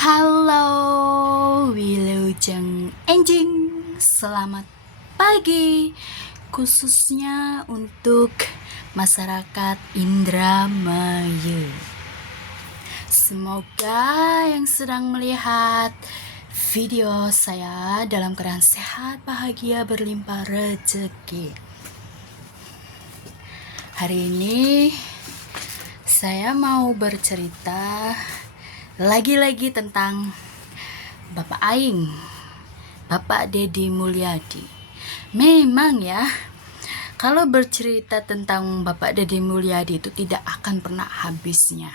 Halo Wilujeng Enjing, selamat pagi khususnya untuk masyarakat Indramayu. Semoga yang sedang melihat video saya dalam keadaan sehat, bahagia, berlimpah rezeki. Hari ini saya mau bercerita lagi-lagi tentang Bapak Aing, Bapak Deddy Mulyadi. Memang ya, kalau bercerita tentang Bapak Deddy Mulyadi itu tidak akan pernah habisnya.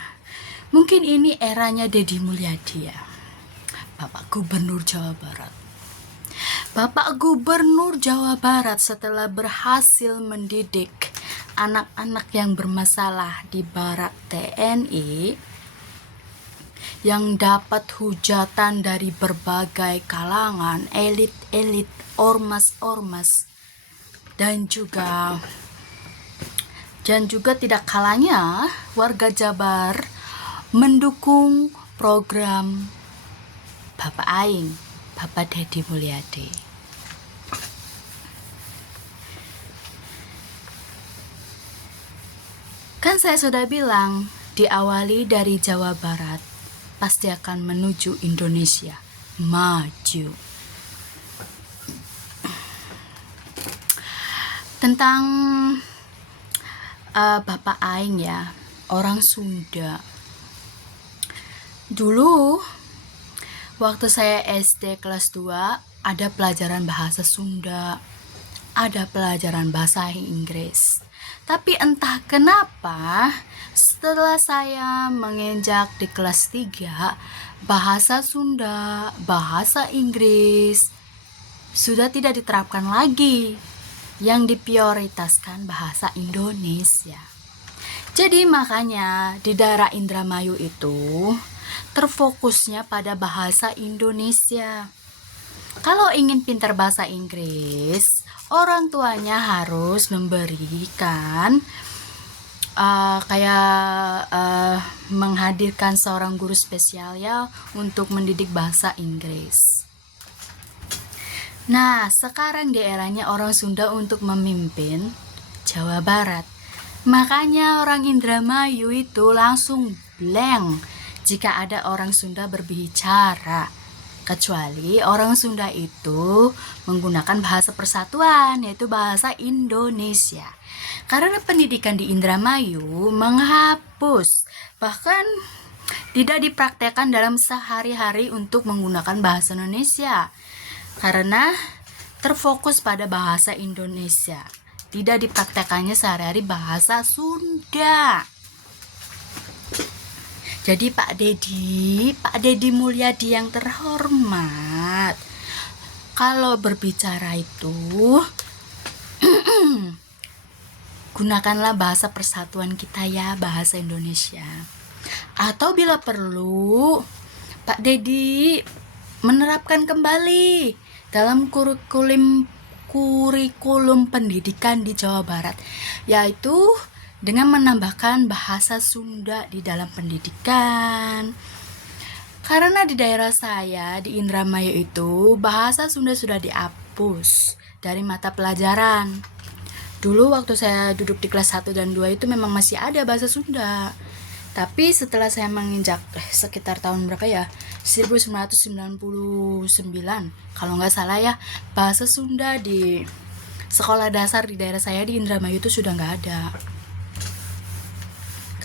Mungkin ini eranya Deddy Mulyadi ya, Bapak Gubernur Jawa Barat. Bapak Gubernur Jawa Barat setelah berhasil mendidik anak-anak yang bermasalah di Barak TNI, yang dapat hujatan dari berbagai kalangan, elit-elit, ormas-ormas, dan juga tidak kalanya warga Jabar mendukung program Bapak Aing, Bapak Deddy Mulyadi. Kan saya sudah bilang, diawali dari Jawa Barat, pasti akan menuju Indonesia maju. Tentang Bapak Aing ya, orang Sunda. Dulu waktu saya SD kelas 2 ada pelajaran bahasa Sunda, ada pelajaran bahasa Inggris. Tapi entah kenapa setelah saya menginjak di kelas 3, bahasa Sunda, bahasa Inggris sudah tidak diterapkan lagi. Yang diprioritaskan bahasa Indonesia. Jadi makanya di daerah Indramayu itu terfokusnya pada bahasa Indonesia. Kalau ingin pintar bahasa Inggris, orang tuanya harus memberikan menghadirkan seorang guru spesial ya untuk mendidik bahasa Inggris. Nah, sekarang di eranya orang Sunda untuk memimpin Jawa Barat. Makanya orang Indramayu itu langsung blank jika ada orang Sunda berbicara. Kecuali orang Sunda itu menggunakan bahasa persatuan, yaitu bahasa Indonesia. Karena pendidikan di Indramayu menghapus, bahkan tidak dipraktekkan dalam sehari-hari untuk menggunakan bahasa Indonesia. Karena terfokus pada bahasa Indonesia, tidak dipraktekannya sehari-hari bahasa Sunda. Jadi Pak Deddy Mulyadi yang terhormat, kalau berbicara itu gunakanlah bahasa persatuan kita ya, bahasa Indonesia. Atau bila perlu, Pak Deddy menerapkan kembali dalam kurikulum pendidikan di Jawa Barat, yaitu dengan menambahkan bahasa Sunda di dalam pendidikan. Karena di daerah saya di Indramayu itu bahasa Sunda sudah dihapus dari mata pelajaran. Dulu waktu saya duduk di kelas 1 dan 2 itu memang masih ada bahasa Sunda. Tapi setelah saya menginjak sekitar tahun berapa ya, 1999 kalau nggak salah ya, bahasa Sunda di sekolah dasar di daerah saya di Indramayu itu sudah nggak ada.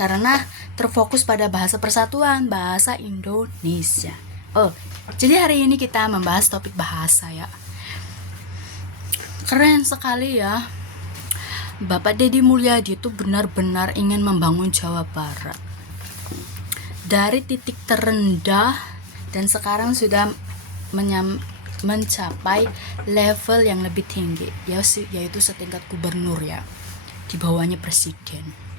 Karena terfokus pada bahasa persatuan, bahasa Indonesia. Jadi hari ini kita membahas topik bahasa ya. Keren sekali ya. Bapak Deddy Mulyadi itu benar-benar ingin membangun Jawa Barat dari titik terendah dan sekarang sudah mencapai level yang lebih tinggi, yaitu setingkat gubernur ya, di bawahnya presiden.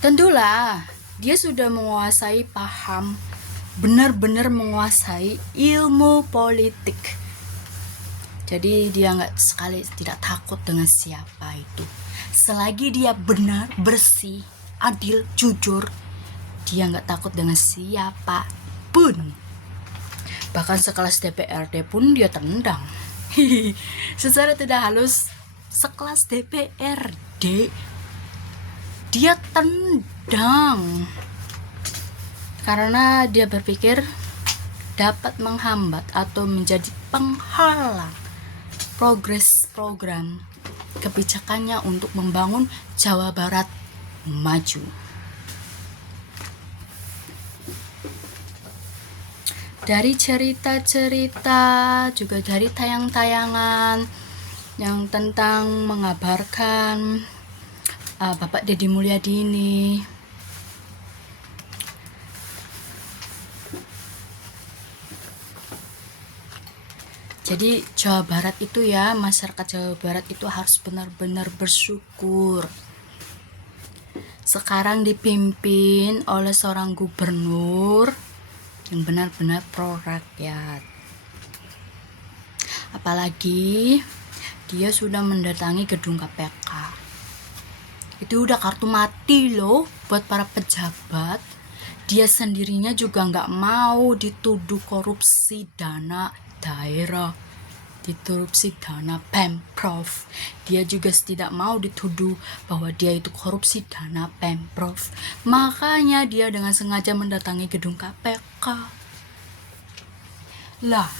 Tentulah dia sudah menguasai benar-benar menguasai ilmu politik. Jadi dia tidak takut dengan siapa itu. Selagi dia benar, bersih, adil, jujur, Dia nggak takut dengan siapapun. Bahkan sekelas DPRD pun dia tendang. Secara tidak halus, sekelas DPRD dia tendang. Karena dia berpikir dapat menghambat atau menjadi penghalang progres program kebijakannya untuk membangun Jawa Barat maju. Dari cerita-cerita, juga dari tayang-tayangan yang tentang mengabarkan Bapak Deddy Mulyadi ini, jadi Jawa Barat itu ya, masyarakat Jawa Barat itu harus benar-benar bersyukur. Sekarang dipimpin oleh seorang gubernur yang benar-benar pro rakyat. Apalagi dia sudah mendatangi gedung KPK. Itu udah kartu mati loh buat para pejabat. Dia sendirinya juga nggak mau dituduh korupsi dana daerah, korupsi dana Pemprov. Dia juga tidak mau dituduh bahwa dia itu korupsi dana Pemprov. Makanya dia dengan sengaja mendatangi gedung KPK. Lah,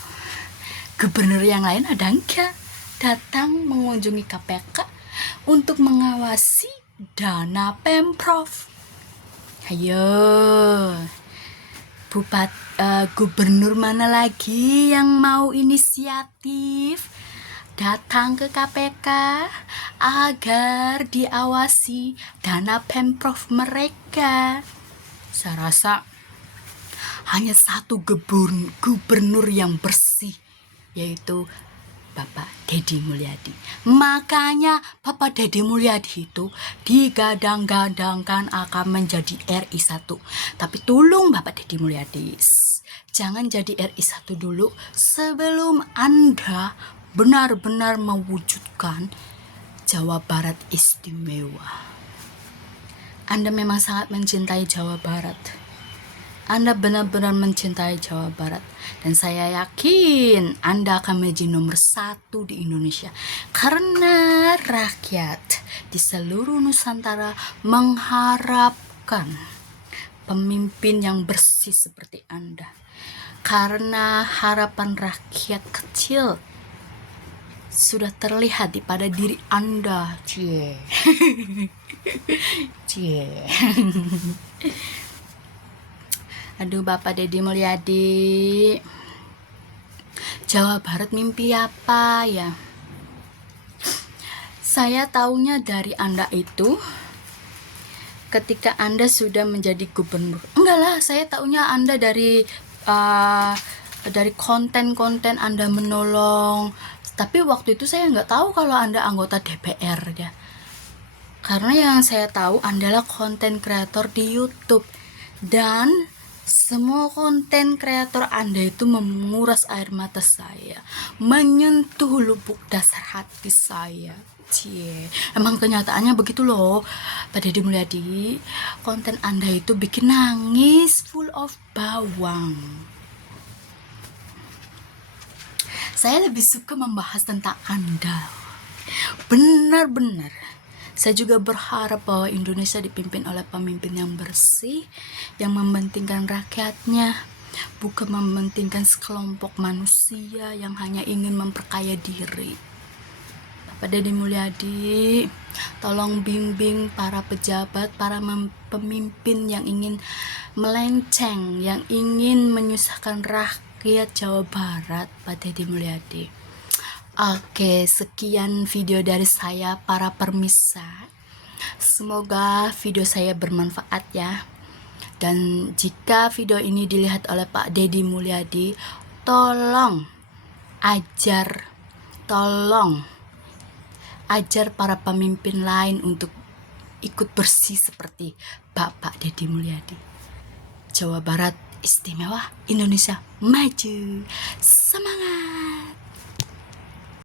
gubernur yang lain ada enggak datang mengunjungi KPK untuk mengawasi dana Pemprov? Ayo, gubernur mana lagi yang mau inisiatif datang ke KPK agar diawasi dana Pemprov mereka? Saya rasa hanya satu gubernur yang bersih, yaitu Bapak Deddy Mulyadi. Makanya Bapak Deddy Mulyadi itu digadang-gadangkan akan menjadi RI 1. Tapi tolong Bapak Deddy Mulyadi, jangan jadi RI 1 dulu sebelum Anda benar-benar mewujudkan Jawa Barat istimewa. Anda memang sangat mencintai Jawa Barat. Anda benar-benar mencintai Jawa Barat, dan saya yakin Anda akan menjadi nomor 1 di Indonesia karena rakyat di seluruh Nusantara mengharapkan pemimpin yang bersih seperti Anda. Karena harapan rakyat kecil sudah terlihat pada diri Anda. Cie. Cie. Aduh, Bapak Deddy Mulyadi, Jawa Barat mimpi apa ya? Saya taunya dari Anda itu ketika Anda sudah menjadi gubernur. Enggak lah, saya taunya Anda dari konten-konten Anda menolong. Tapi waktu itu saya nggak tahu kalau Anda anggota DPR ya. Karena yang saya tahu Anda adalah konten kreator di YouTube, dan semua konten kreator Anda itu menguras air mata saya, menyentuh lubuk dasar hati saya. Cie, emang kenyataannya begitu loh, Pak Deddy Mulyadi. Konten Anda itu bikin nangis, full of bawang. Saya lebih suka membahas tentang Anda. Benar-benar. Saya juga berharap bahwa Indonesia dipimpin oleh pemimpin yang bersih, yang mementingkan rakyatnya, bukan mementingkan sekelompok manusia yang hanya ingin memperkaya diri. Bapak Deddy Mulyadi, tolong bimbing para pejabat, para pemimpin yang ingin melenceng, yang ingin menyusahkan rakyat Jawa Barat, Pak Deddy Mulyadi. Oke, sekian video dari saya, para permisa. Semoga video saya bermanfaat ya. Dan jika video ini dilihat oleh Pak Deddy Mulyadi, tolong ajar para pemimpin lain untuk ikut bersih seperti Bapak Deddy Mulyadi. Jawa Barat istimewa, Indonesia maju. Semangat!